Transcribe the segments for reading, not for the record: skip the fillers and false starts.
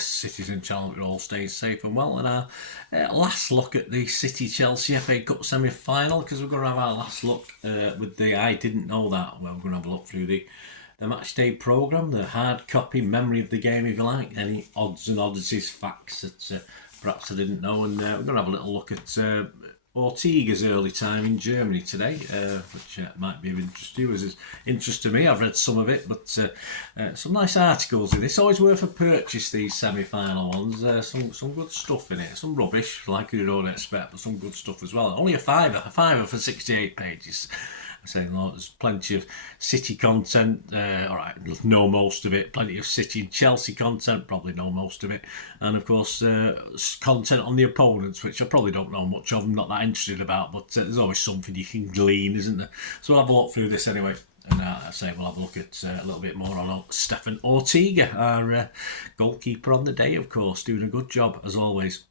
Citizen channel. We're all staying safe and well. And our last look at the City-Chelsea FA Cup semi-final, because we're going to have our last look with the I Didn't Know That. Well, we're going to have a look through the match day programme, the hard copy memory of the game, if you like, any odds and oddities, facts that perhaps I didn't know. And we're going to have a little look at Ortega's early time in Germany today, which might be of interest to you, as interest to me. I've read some of it, but some nice articles in this. Always worth a purchase, these semi-final ones. Some good stuff in it, some rubbish like you don't expect, but some good stuff as well. Only a fiver for 68 pages. I say, no, there's plenty of City content. All right, know most of it. Plenty of City and Chelsea content, probably know most of it. And of course, content on the opponents, which I probably don't know much of. I'm not that interested about, but there's always something you can glean, isn't there? So we'll have a look through this anyway. And I say we'll have a look at a little bit more on Stefan Ortega, our goalkeeper on the day, of course, doing a good job as always.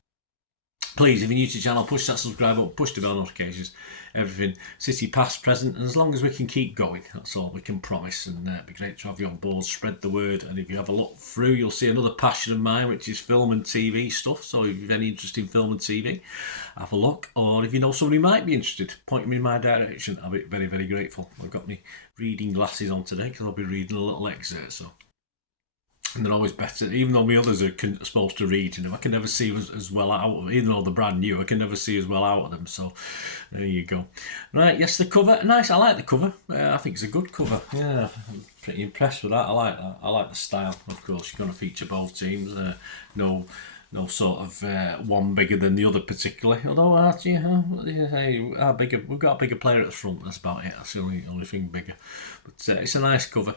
Please, if you're new to the channel, push that subscribe button, push the bell notifications, everything. City past, present, and as long as we can keep going, that's all we can promise. And it'd be great to have you on board, spread the word. And if you have a look through, you'll see another passion of mine, which is film and TV stuff. So if you've any interest in film and TV, have a look. Or if you know somebody who might be interested, point them in my direction. I'll be very, very grateful. I've got my reading glasses on today because I'll be reading a little excerpt. So. And they're always better, even though my others are supposed to read, I can never see as well out of them. Even though they're brand new, I can never see as well out of them. So there you go. Right, yes, the cover, nice. I like the cover. I think it's a good cover. Yeah, I'm pretty impressed with that. I like that. I like the style. Of course, you're going to feature both teams. No sort of one bigger than the other particularly. Although, we've got a bigger player at the front. That's about it. That's the only thing bigger. But it's a nice cover.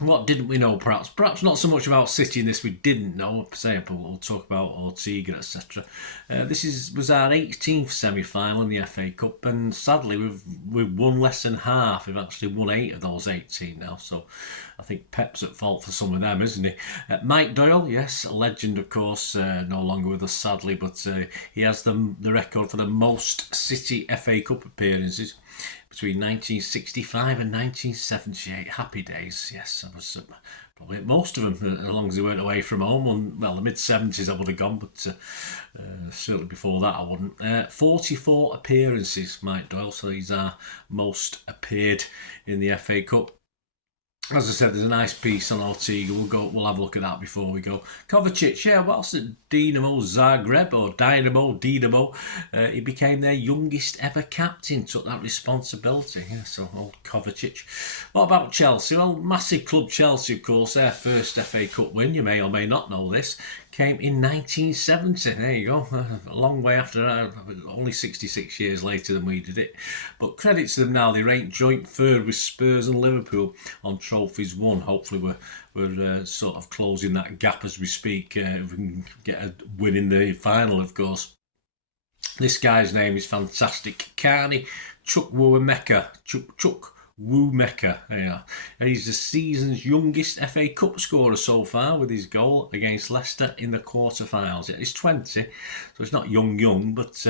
What didn't we know, perhaps? Perhaps not so much about City in this we didn't know. We'll talk about Ortega, etc. This was our 18th semi-final in the FA Cup, and sadly we've won less than half. We've actually won 8 of those 18 now, so I think Pep's at fault for some of them, isn't he? Mike Doyle, yes, a legend, of course, no longer with us, sadly, but he has the record for the most City FA Cup appearances between 1965 and 1978. Happy days, yes. I was probably at most of them, as long as they weren't away from home. Well, the mid-70s I would have gone, but certainly before that I wouldn't. 44 appearances, Mike Doyle, so he's our most appeared in the FA Cup. As I said, there's a nice piece on Ortega. We'll have a look at that before we go. Kovacic, yeah, what's it? Dinamo Zagreb or Dinamo. He became their youngest ever captain, took that responsibility. Yeah, so old Kovacic. What about Chelsea? Well, massive club Chelsea, of course. Their first FA Cup win, you may or may not know this, came in 1970. There you go. A long way after, only 66 years later than we did it. But credit to them now, they rank joint third with Spurs and Liverpool on trophies won. Hopefully we're sort of closing that gap as we speak. If we can get a win in the final, of course. This guy's name is fantastic. Carney Chukwuemeka. Chukwuemeka, yeah. And he's the season's youngest FA Cup scorer so far with his goal against Leicester in the quarterfinals. He's 20, so it's not young, but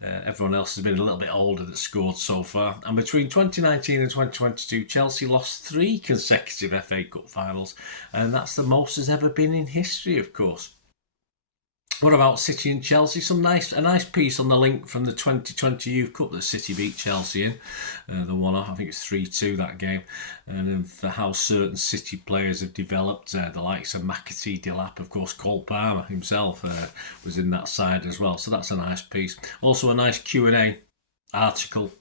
everyone else has been a little bit older that scored so far. And between 2019 and 2022, Chelsea lost 3 consecutive FA Cup finals, and that's the most there's ever been in history, of course. What about City and Chelsea? A nice piece on the link from the 2020 YouCut that City beat Chelsea in. The one-off, I think it's 3-2 that game. And for how certain City players have developed, the likes of McAtee, Delap, of course, Cole Palmer himself was in that side as well. So that's a nice piece. Also a nice Q&A article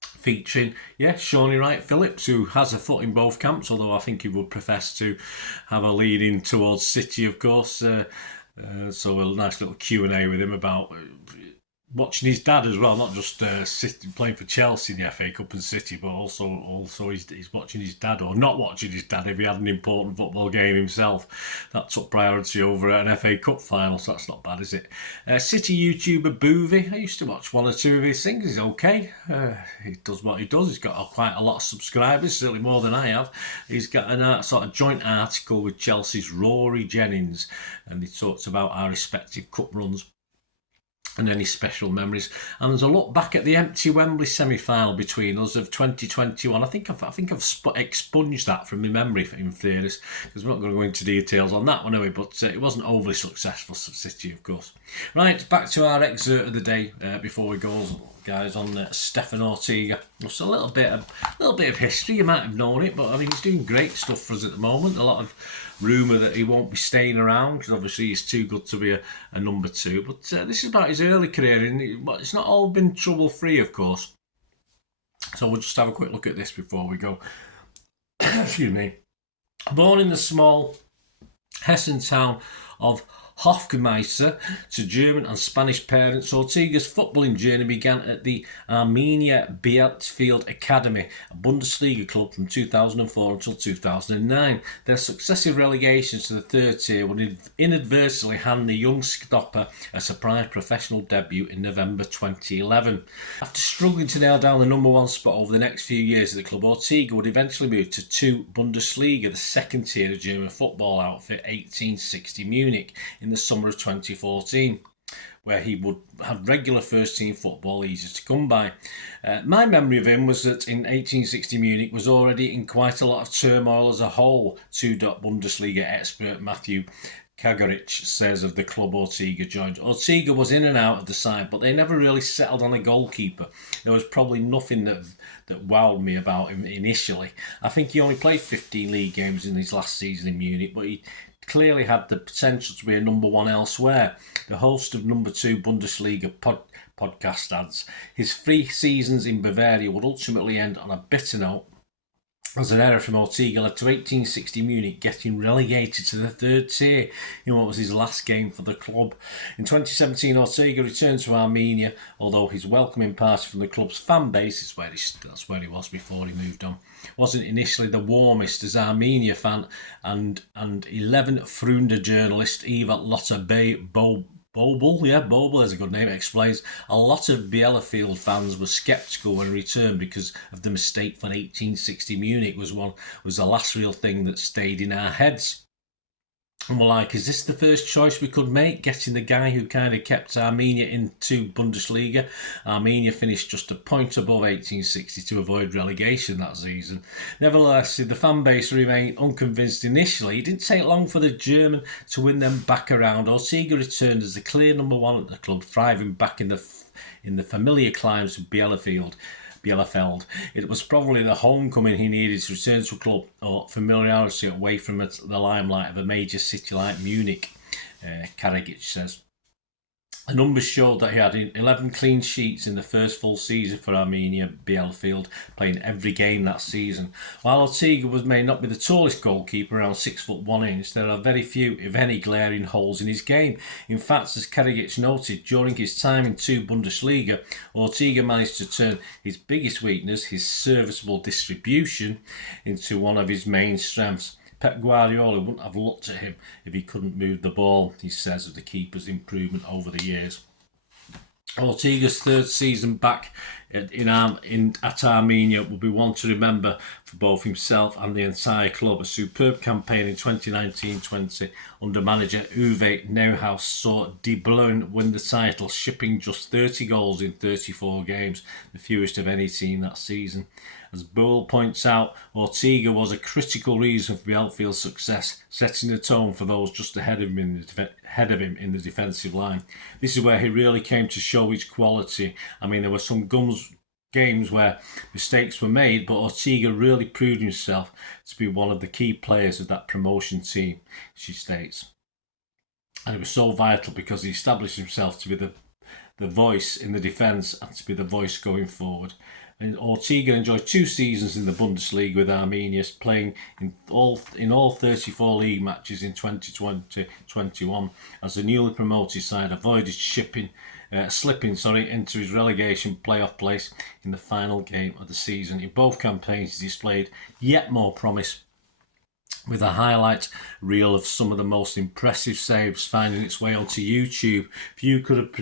featuring, Shawnee Wright-Phillips, who has a foot in both camps, although I think he would profess to have a lead in towards City, of course. So a nice little Q&A with him about watching his dad as well, not just playing for Chelsea in the FA Cup and City, but also he's watching his dad, or not watching his dad if he had an important football game himself. That took priority over an FA Cup final, so that's not bad, is it? City YouTuber Boovy, I used to watch 1 or 2 of his things. He's okay. He does what he does. He's got quite a lot of subscribers, certainly more than I have. He's got a sort of joint article with Chelsea's Rory Jennings, and he talks about our respective cup runs. and any special memories. And there's a look back at the empty Wembley semi-final between us of 2021. I think I've expunged that from my memory, in fairness, because we're not going to go into details on that one anyway, but it wasn't overly successful for City, of course. Right, back to our excerpt of the day before we go, guys, on Stefan Ortega. Just a little bit of history. You might have known it, but I mean, he's doing great stuff for us at the moment. A lot of rumour that he won't be staying around because obviously he's too good to be a number 2. But this is about his early career, and it's not all been trouble free, of course. So we'll just have a quick look at this before we go. Excuse me. Born in the small Hessen town of Hofgemeister to German and Spanish parents, Ortega's footballing journey began at the Arminia Bielefeld Academy, a Bundesliga club from 2004 until 2009. Their successive relegations to the third tier would inadvertently hand the young stopper a surprise professional debut in November 2011. After struggling to nail down the number 1 spot over the next few years at the club, Ortega would eventually move to 2 Bundesliga, the second tier of German football outfit 1860 Munich, in the summer of 2014, where he would have regular first-team football easy to come by. My memory of him was that in 1860 Munich was already in quite a lot of turmoil as a whole, 2. Bundesliga expert Matthew Kagorich says of the club Ortega joined. Ortega was in and out of the side, but they never really settled on a goalkeeper. There was probably nothing that wowed me about him initially. I think he only played 15 league games in his last season in Munich, but he clearly had the potential to be a number 1 elsewhere. The host of number 2 Bundesliga podcast adds, his 3 seasons in Bavaria would ultimately end on a bitter note, as an error from Ortega led to 1860 Munich getting relegated to the third tier in what was his last game for the club. In 2017, Ortega returned to Armenia, although his welcoming party from the club's fan base, that's where he was before he moved on, wasn't initially the warmest, as Armenia fan and 11th Frunde journalist Eva Lotta Bobel is a good name, explains a lot of Bielefeld fans were sceptical when he returned because of the mistake for 1860 Munich was the last real thing that stayed in our heads. And we're like, is this the first choice we could make, getting the guy who kind of kept Armenia into Bundesliga? Armenia finished just a point above 1860 to avoid relegation that season. Nevertheless, the fan base remained unconvinced initially. It didn't take long for the German to win them back around. Ortega returned as the clear number 1 at the club, thriving back in the familiar climes of Bielefeld. It was probably the homecoming he needed to return to a club or familiarity away from the limelight of a major city like Munich, Karagic says. The numbers showed that he had 11 clean sheets in the first full season for Armenia Bielefeld, playing every game that season. While Ortega may not be the tallest goalkeeper, around 6'1", there are very few, if any, glaring holes in his game. In fact, as Karagic noted, during his time in 2 Bundesliga, Ortega managed to turn his biggest weakness, his serviceable distribution, into one of his main strengths. Pep Guardiola wouldn't have looked at him if he couldn't move the ball, he says, of the keeper's improvement over the years. Ortega's third season back at Armenia will be one to remember for both himself and the entire club. A superb campaign in 2019-20 under manager Uwe Neuhaus saw Die Blauen win the title, shipping just 30 goals in 34 games, the fewest of any team that season. As Bull points out, Ortega was a critical reason for Bielefeld's success, setting the tone for those just ahead of him in the defensive line. This is where he really came to show his quality. I mean, there were some games where mistakes were made, but Ortega really proved himself to be one of the key players of that promotion team, she states. And it was so vital because he established himself to be the voice in the defence and to be the voice going forward. And Ortega enjoyed 2 seasons in the Bundesliga with Armenia, playing in all 34 league matches in 2020-21 as the newly promoted side avoided slipping into his relegation playoff place in the final game of the season. In both campaigns, he displayed yet more promise, with a highlight reel of some of the most impressive saves finding its way onto YouTube. If you could have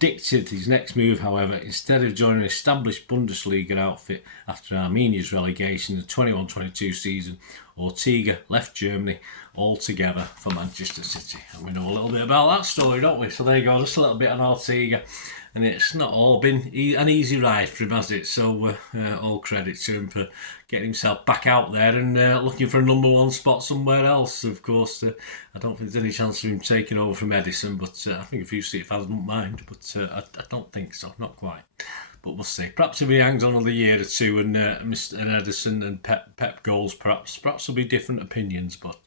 predicted his next move, however. Instead of joining an established Bundesliga outfit after Armenia's relegation in the 21-22 season, Ortega left Germany altogether for Manchester City. And we know a little bit about that story, don't we? So there you go, just a little bit on Ortega. And it's not all been an easy ride for him, has it? So all credit to him for getting himself back out there and looking for a #1 spot somewhere else. Of course, I don't think there's any chance of him taking over from Edison, but I think a few City fans won't mind. But I don't think so, not quite. But we'll see. Perhaps if he hangs on another year or two and Edison and Pep goals, perhaps there'll be different opinions, but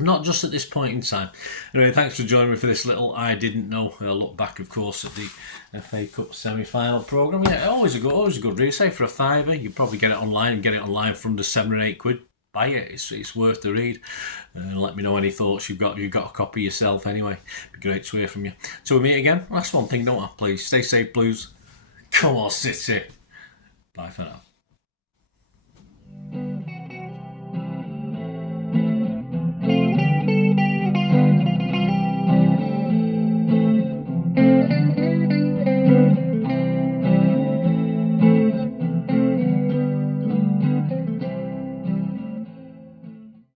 not just at this point in time. Anyway, thanks for joining me for this little I Didn't Know look back, of course, at the FA Cup semi-final programme. Yeah, always a good read. Say for a £5, you probably get it online and get it online for under £7 or £8. Buy it, it's worth the read. Let me know any thoughts you've got a copy yourself anyway. It'd be great to hear from you. Till we meet again, last one thing, don't I? Please stay safe, Blues. Come on, City. Bye for now.